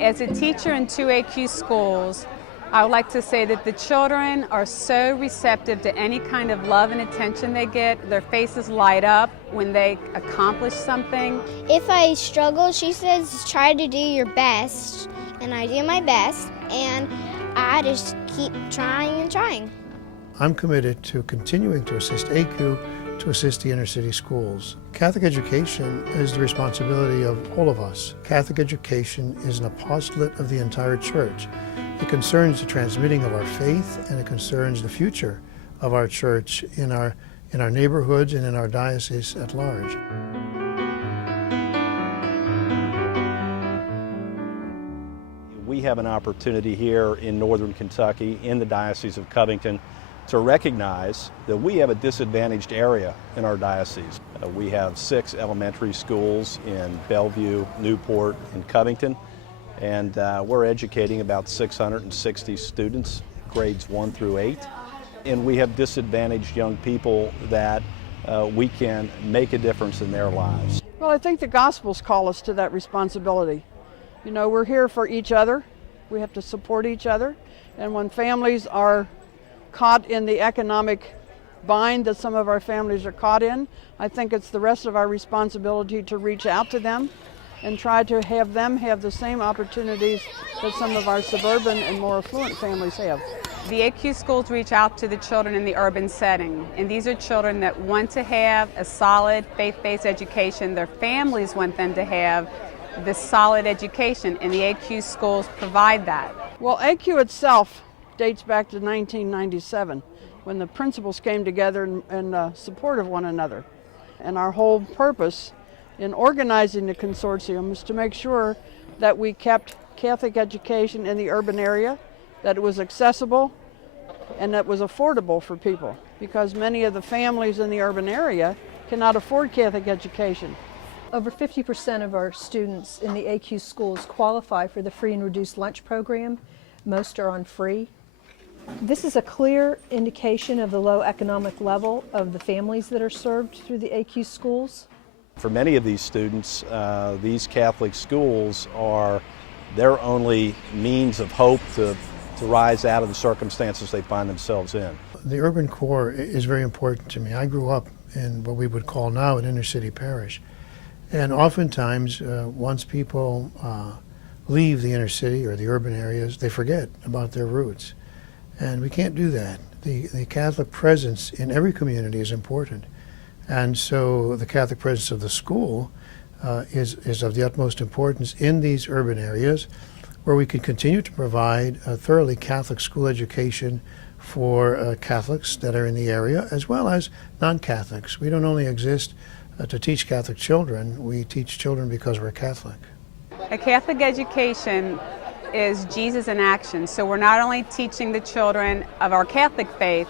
As a teacher in two ACUE schools, I would like to say that the children are so receptive to any kind of love and attention they get. Their faces light up when they accomplish something. If I struggle, she says, try to do your best, and I do my best, and I just keep trying and trying. I'm committed to continuing to assist ACUE to assist the inner city schools. Catholic education is the responsibility of all of us. Catholic education is an apostolate of the entire church. It concerns the transmitting of our faith, and it concerns the future of our church in our neighborhoods and in our diocese at large. We have an opportunity here in northern Kentucky, in the Diocese of Covington, to recognize that we have a disadvantaged area in our diocese. We have 6 elementary schools in Bellevue, Newport, and Covington, and we're educating about 660 students, grades 1 through 8. And we have disadvantaged young people that we can make a difference in their lives. Well, I think the Gospels call us to that responsibility. You know, we're here for each other. We have to support each other. And when families are caught in the economic bind that some of our families are caught in, I think it's the rest of our responsibility to reach out to them and try to have them have the same opportunities that some of our suburban and more affluent families have. The ACUE schools reach out to the children in the urban setting, and these are children that want to have a solid faith-based education. Their families want them to have this solid education, and the ACUE schools provide that. Well, ACUE itself dates back to 1997, when the principals came together in support of one another. And our whole purpose in organizing the consortium was to make sure that we kept Catholic education in the urban area, that it was accessible, and that it was affordable for people, because many of the families in the urban area cannot afford Catholic education. Over 50% of our students in the ACUE schools qualify for the free and reduced lunch program. Most are on free. This is a clear indication of the low economic level of the families that are served through the ACUE schools. For many of these students, these Catholic schools are their only means of hope to rise out of the circumstances they find themselves in. The urban core is very important to me. I grew up in what we would call now an inner city parish. And oftentimes, once people leave the inner city or the urban areas, they forget about their roots. And we can't do that. The Catholic presence in every community is important. And so the Catholic presence of the school is of the utmost importance in these urban areas, where we can continue to provide a thoroughly Catholic school education for Catholics that are in the area, as well as non-Catholics. We don't only exist to teach Catholic children, we teach children because we're Catholic. A Catholic education is Jesus in action. So we're not only teaching the children of our Catholic faith,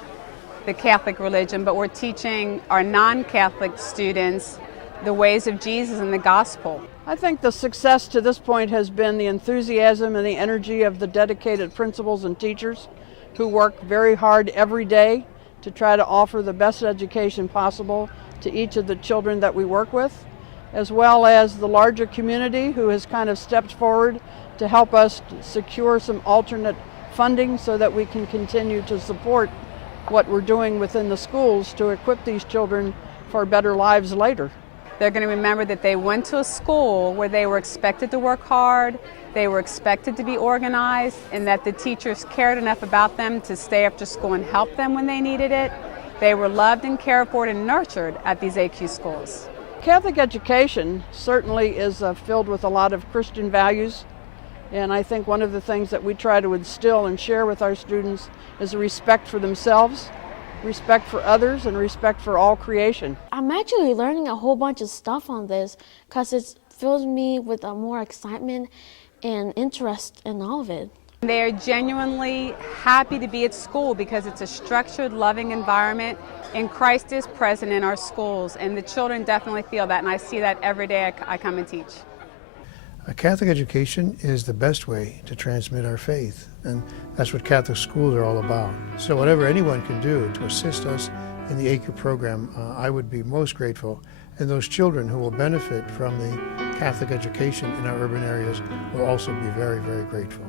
the Catholic religion, but we're teaching our non-Catholic students the ways of Jesus and the gospel. I think the success to this point has been the enthusiasm and the energy of the dedicated principals and teachers who work very hard every day to try to offer the best education possible to each of the children that we work with, as well as the larger community who has kind of stepped forward to help us secure some alternate funding so that we can continue to support what we're doing within the schools to equip these children for better lives later. They're going to remember that they went to a school where they were expected to work hard, they were expected to be organized, and that the teachers cared enough about them to stay after school and help them when they needed it. They were loved and cared for and nurtured at these ACUE schools. Catholic education certainly is filled with a lot of Christian values, and I think one of the things that we try to instill and share with our students is a respect for themselves, respect for others, and respect for all creation. I'm actually learning a whole bunch of stuff on this because it fills me with more excitement and interest in all of it. They are genuinely happy to be at school because it's a structured, loving environment, and Christ is present in our schools, and the children definitely feel that, and I see that every day I come and teach. A Catholic education is the best way to transmit our faith, and that's what Catholic schools are all about. So whatever anyone can do to assist us in the ACUE program, I would be most grateful. And those children who will benefit from the Catholic education in our urban areas will also be very, very grateful.